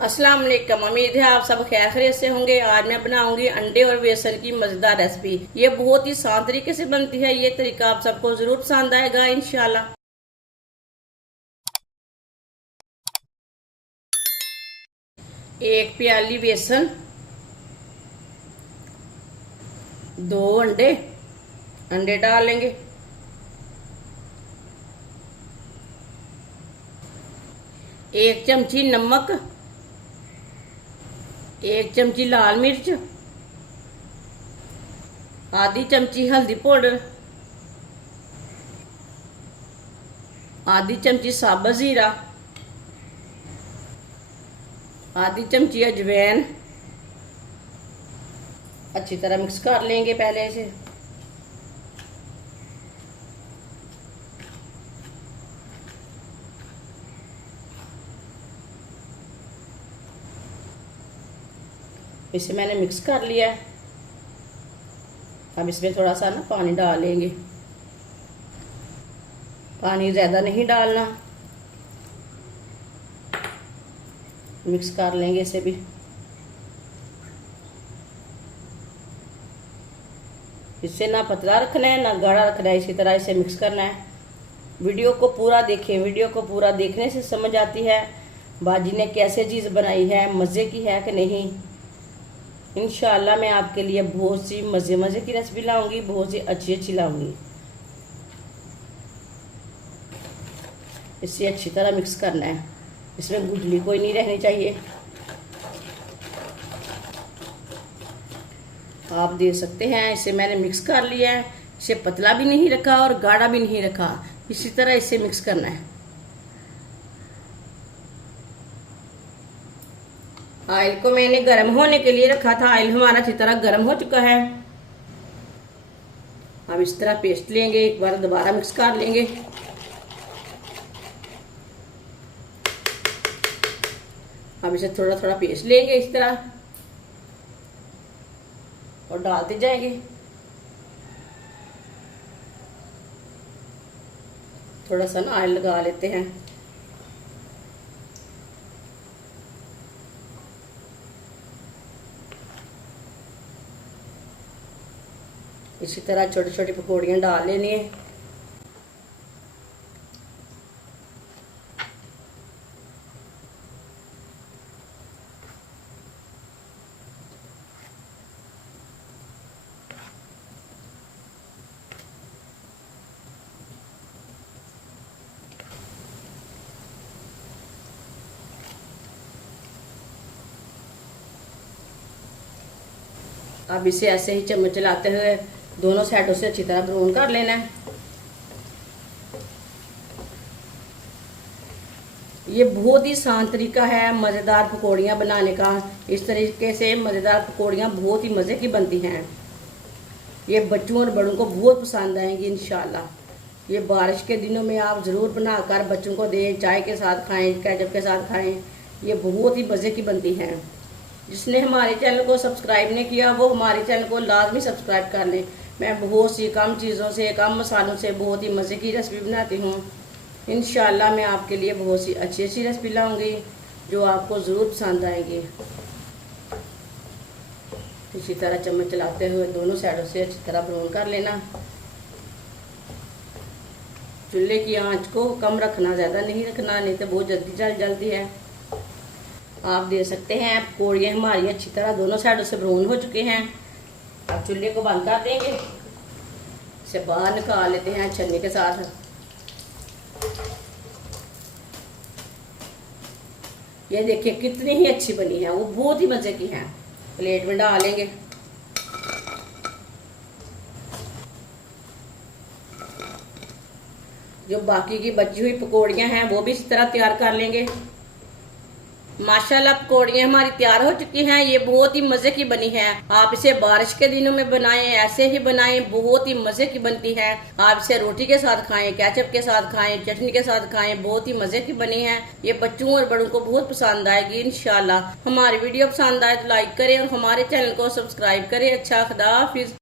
अस्सलाम वालेकुम। उम्मीद है आप सब खैर खैरियत से होंगे। आज मैं बनाऊंगी अंडे और बेसन की मजेदार रेसिपी। ये बहुत ही आसान तरीके से बनती है। ये तरीका आप सबको जरूर पसंद आएगा इंशाल्लाह। एक प्याली बेसन, 2 अंडे डाल लेंगे। एक चमची नमक, 1 चमची लाल मिर्च, आधी चमची हल्दी पाउडर, आधी चमची साबुत जीरा, आधी चमची अजवैन। अच्छी तरह मिक्स कर लेंगे पहले इसे। इसे मैंने मिक्स कर लिया है। अब इसमें थोड़ा सा ना पानी डाल लेंगे। पानी ज़्यादा नहीं डालना। मिक्स कर लेंगे इसे भी। इसे ना पतला रखना है ना गाढ़ा रखना है, इसी तरह इसे मिक्स करना है। वीडियो को पूरा देखें। वीडियो को पूरा देखने से समझ आती है बाजी ने कैसे चीज़ बनाई है, मज़े की है कि नहीं। इंशाल्लाह मैं आपके लिए बहुत सी मज़े की रेसिपी लाऊंगी, बहुत सी अच्छी लाऊंगी। इसे अच्छी तरह मिक्स करना है। इसमें गुठली कोई नहीं रहनी चाहिए। आप देख सकते हैं इसे मैंने मिक्स कर लिया है। इसे पतला भी नहीं रखा और गाढ़ा भी नहीं रखा। इसी तरह इसे मिक्स करना है। ऑयल को मैंने गर्म होने के लिए रखा था। ऑयल हमारा अच्छी तरह गर्म हो चुका है। अब इस तरह पेस्ट लेंगे, एक बार दोबारा मिक्स कर लेंगे। अब इसे थोड़ा थोड़ा पेस्ट लेंगे इस तरह और डालते जाएंगे। थोड़ा सा ना ऑयल लगा लेते हैं। इसी तरह छोटी छोटी पकौड़ियाँ डाल लेनी है। अब इसे ऐसे ही चम्मच चलाते हुए दोनों साइडों से अच्छी तरह ब्राउन कर लेना है। ये बहुत ही आसान तरीका है मज़ेदार पकौड़ियाँ बनाने का। इस तरीके से मज़ेदार पकौड़ियाँ बहुत ही मज़े की बनती हैं। ये बच्चों और बड़ों को बहुत पसंद आएंगी इंशाल्लाह। ये बारिश के दिनों में आप ज़रूर बनाकर बच्चों को दें, चाय के साथ खाएं, केचप के साथ खाएं। ये बहुत ही मज़े की बनती हैं। जिसने हमारे चैनल को सब्सक्राइब नहीं किया वो हमारे चैनल को लाजमी सब्सक्राइब कर लें। मैं बहुत सी कम चीज़ों से, कम मसालों से बहुत ही मज़े की रेसिपी बनाती हूँ। इंशाल्लाह मैं आपके लिए बहुत सी अच्छी रेसिपी लाऊंगी जो आपको ज़रूर पसंद आएगी। इसी तरह चम्मच चलाते हुए दोनों साइडों से अच्छी तरह ब्राउन कर लेना। चूल्हे की आंच को कम रखना, ज़्यादा नहीं रखना, नहीं तो बहुत जल्दी जल जल्दी है। आप देख सकते हैं पकौड़ियाँ हमारी अच्छी तरह दोनों साइडों से ब्राउन हो चुके हैं। अब चूल्हे को बंद कर देंगे। इसे बाहर निकाल लेते हैं छन्नी के साथ। ये देखिए कितनी ही अच्छी बनी है, वो बहुत ही मज़े की है। प्लेट में डालेंगे। जो बाकी की बची हुई पकौड़ियाँ हैं वो भी इस तरह तैयार कर लेंगे। माशाल्लाह पकौड़ियाँ हमारी तैयार हो चुकी हैं। ये बहुत ही मज़े की बनी है। आप इसे बारिश के दिनों में बनाएं, ऐसे ही बनाएं, बहुत ही मज़े की बनती है। आप इसे रोटी के साथ खाएं, केचप के साथ खाएं, चटनी के साथ खाएं, बहुत ही मज़े की बनी है। ये बच्चों और बड़ों को बहुत पसंद आएगी इंशाल्लाह। हमारी वीडियो पसंद आए तो लाइक करें और हमारे चैनल को सब्सक्राइब करें। अच्छा, खुदा हाफिज।